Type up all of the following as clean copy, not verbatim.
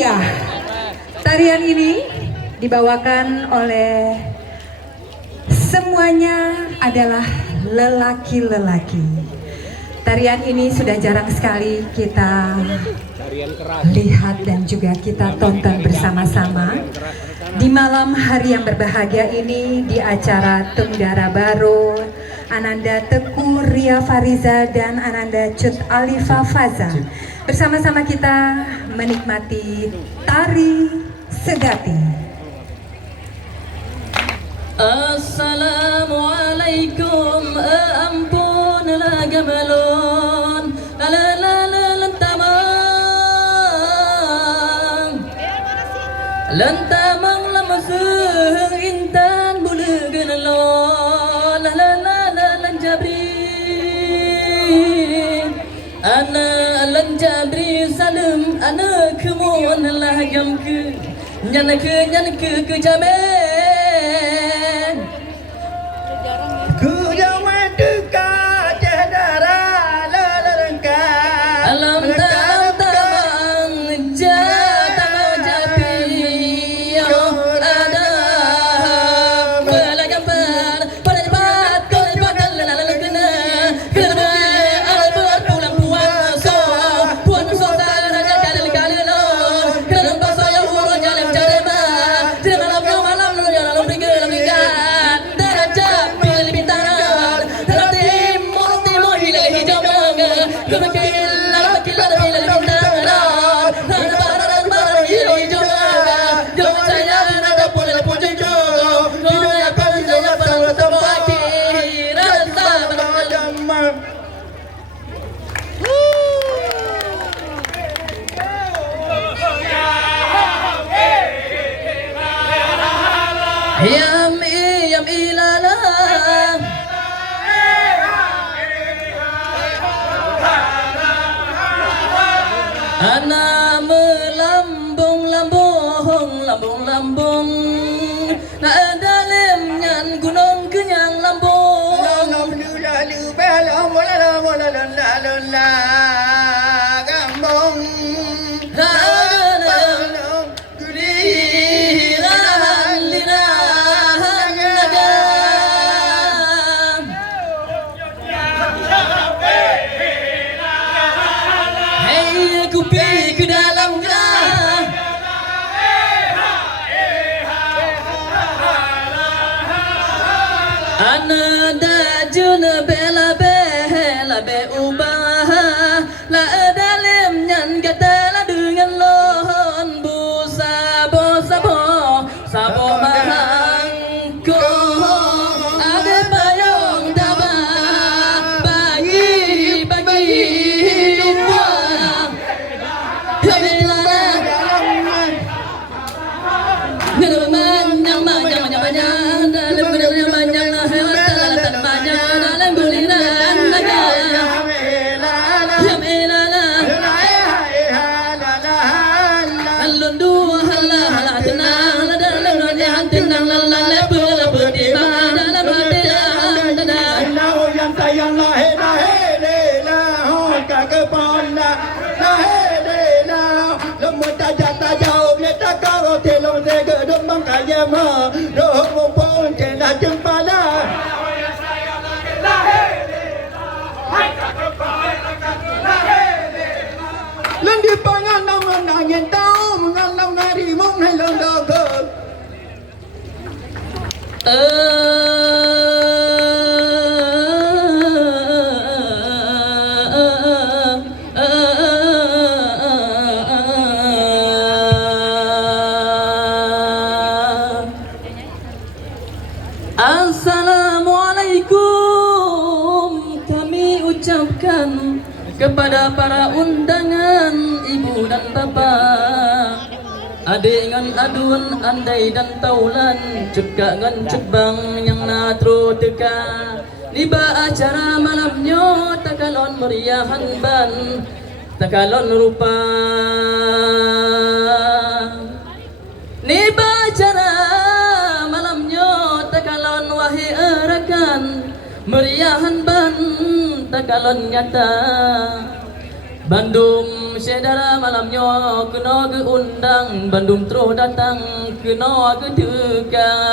Iya, tarian ini dibawakan oleh semuanya adalah lelaki-lelaki. Tarian ini sudah jarang sekali kita lihat dan juga kita tonton bersama-sama di malam hari yang berbahagia ini di acara Tenggara Baro. Ananda Teku Ria Fariza dan Ananda Cut Alifa Faza bersama-sama kita menikmati tari Segati. Assalamualaikum, ampun la gamalun la la la lantamang lamaseng intan bulu genelon la la la lanjabri ana lanjabri salam ana kemun lah gamke nyanke ke jamen ku jaman dekat cedera lerengka alam tamang jatang japi ada pelagapan pada cepat kau cepat lalu kena al pulang puan so raja kali lo kena pasal yang urut jalan jarema jangan malam jangan berikan derajat pilih bintaran timur hilang hijau manga kemakil pilih bintaran barat hilang hijau manga jauh saya ada pulang puji jo dunia akan saya pada tempat rasa jaman yam ilala ana melambung na dalam nyan gunung kenyang lambung Hey, aku pergi ke dalam gelah ana dajun bela be ubah la dalam nyan kata la dengan lohon bu sabo mahangko ada payung daba bagi dua lên đi ba ngàn năm ngàn nhìn tao ngàn năm ngàn thì mong hay lần đầu cơ Assalamualaikum kami ucapkan kepada para undangan ibu dan bapak, adik ngan adun andai dan taulan, cekak ngan cebang yang natro teka. Niba acara malamnya takalon meriahan ban, takalon rupa. Niba acara malamnya takalon wahi erakan, meriahan ban takalon nyata. Bandung Syedara malamnya kena ke undang Bandung terus datang kena ke tegang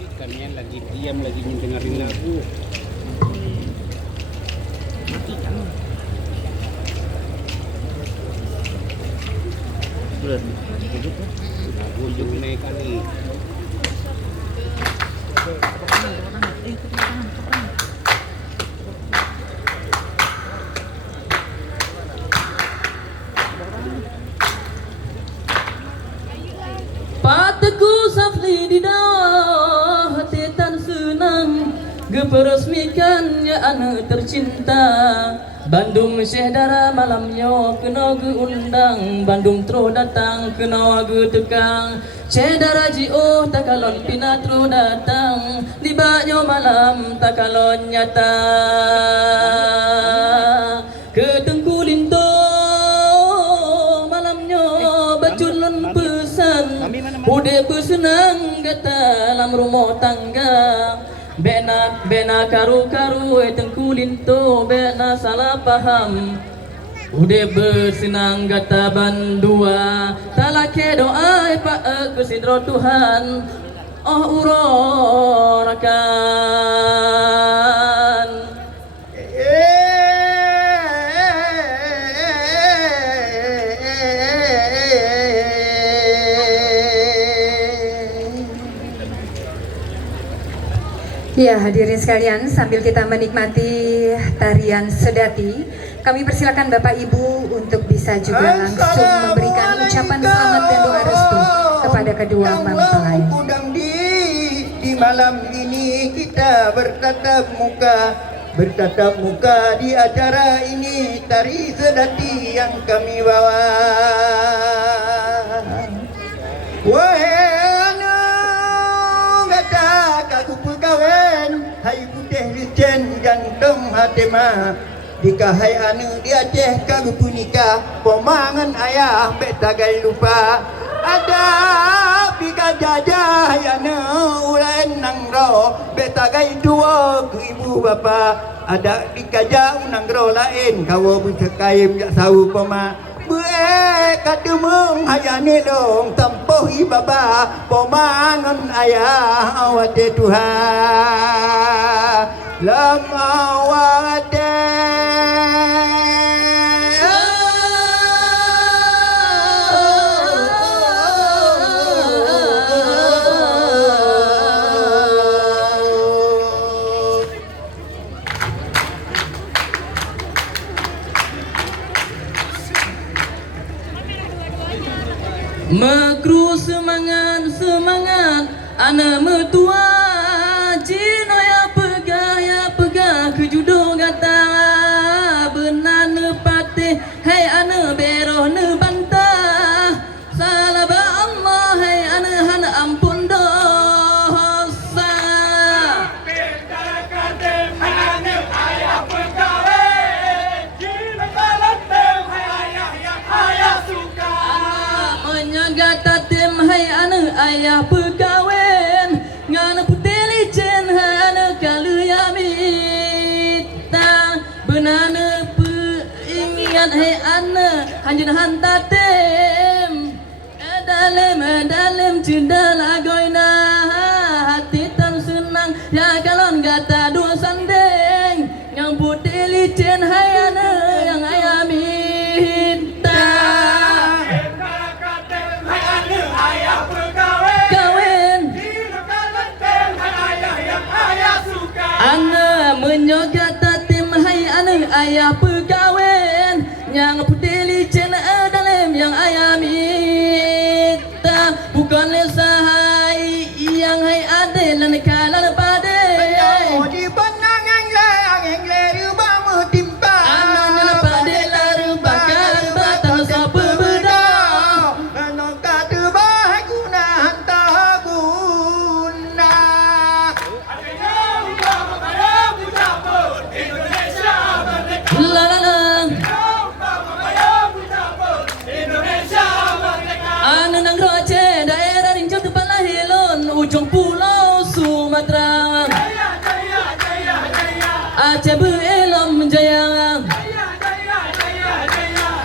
Ikannya lagi diam lagi mendengarin lagu. Matikan. Lagu naik kali. Pataku safli di dah hati tan senang Geperesmikannya anak tercinta Bandung Syedara malamnya kena ke undang Bandung terus datang kena ke tekang Syedara jio tak kalon pina terus datang Libanya malam tak kalon nyata Ke Tengku Linto malamnya baculun pesan Bude bersenang kata dalam rumah tangga Bena karu-karu Tengku Linto bena salah faham Ude bersenang kata bandua Talake doa pak kesidro Tuhan Oh urorakan Ya, hadirin sekalian, sambil kita menikmati tarian sedati, kami persilakan Bapak Ibu untuk bisa juga langsung memberikan ucapan selamat dan doa restu kepada kedua mempelai. Di malam ini kita bertatap muka di acara ini tari sedati yang kami bawa. Wahai anu gata kaku pegawai, hai putih licin jantung hati mah. Dikahai anu di Aceh kagu punika, pomangan ayah betagai lupa. Ada pika jajah anu ulain nang ro, betagai dua ke ibu bapa. Ada pika jauh nang ro lain, kawo bucakai jak sawu poma. Kata mung hayane dong tempoh ibaba pomangan ayah awate Tuhan lam awate Makru semangat Ana metua Cino ya pegah ke judo gata Benar ne patih Hai ana beroh ne bantah Salah ba Allah Hai ana hana ampun dosa Menyaga tim hai anu ayah pegawai ngana putih licin hana kalu yamita benana peingat hai ana hanjin hanta tim dalam cinta lagoina hati tan senang ya kalon gata dua sandeng yang putih licin hai ana yang ayah minta Ana menyogat tim hai ana ayah pegawai yang putih licin dalam yang ayah minta bukan sahai yang hai adil dan kalan pada di penangan yang leru bamu timpa ana pada laru bakal batang sapa beda ano kata bah guna hantar Pulau Sumatera. Aceh belam jaya,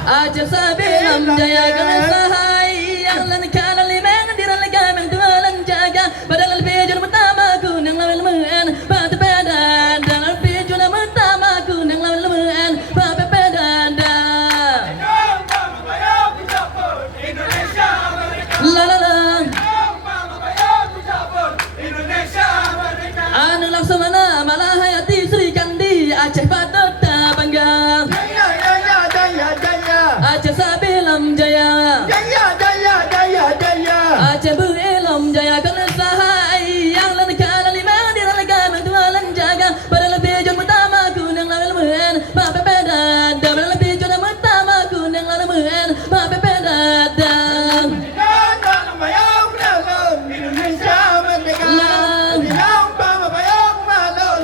Aceh sabelam jaya, kena sahaya lan kana limang diran gamang tualan jaga, padahal pejun pertama ku nang lawan lemen, pada pedan dan pejun pertama ku nang lawan lemen, pada pedan. La la la. Anu laksamana malahayati Sri Kandi Aceh patut bangga. Jaya jaya jaya jaya. Aceh sabelam jaya, Aceh belam jaya, kena sahaya lan kana limang diran gamang tualan jaga, padahal pejun pertama ku nang lawan lemen, pada pedan. Padahal pejun pertama ku nang lawan lemen, pada pedan. Indonesia merdeka. Dinang pamayang malon.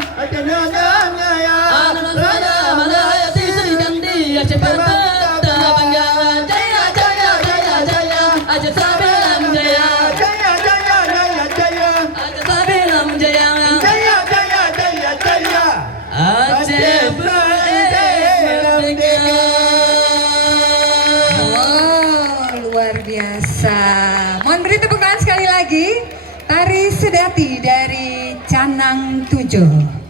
Anu laksana malahayati Sri Kandi Aceh patut bangga. Jaya jaya jaya jaya, Aceh sabelam jaya, Jaya jaya jaya jaya. Aceh sabelam jaya, Aceh merdeka. Wow, luar biasa. Mohon beri tepuk tangan sekali lagi. Tari Sedati dari Canang 7.